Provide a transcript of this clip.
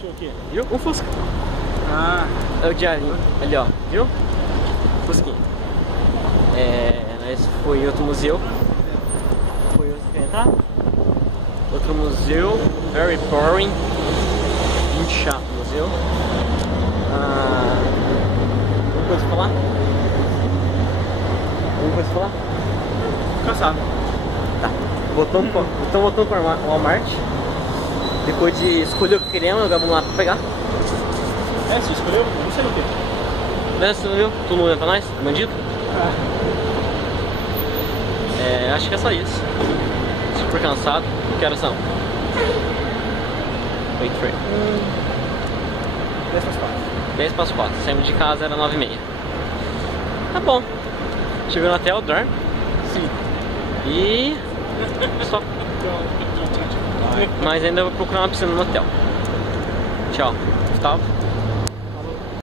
Achou o quê? Viu? Um Fusca. Ah. É o diarinho. Ali, ó. Viu? Fusquinha. Nós foi em outro museu. Foi outro que entrar. Outro museu. Very boring. Muito chato o museu. Alguma coisa pra falar? Alguma coisa pra falar? Cansado. Tá. Voltamos para o Walmart. Depois de escolher o que queremos, agora vamos lá pra pegar. Você escolheu? Não sei o quê. Você não viu? Tu não olha pra nós? Bandido? Acho que é só isso. Super cansado. Que horas são? 8 free. 10 para as 4. 10 para as 4. Saímos de casa, era 9h30. Tá bom. Chegou no hotel, dorme. Sim. E... só. Mas ainda vou procurar uma piscina no hotel. Tchau. Gustavo.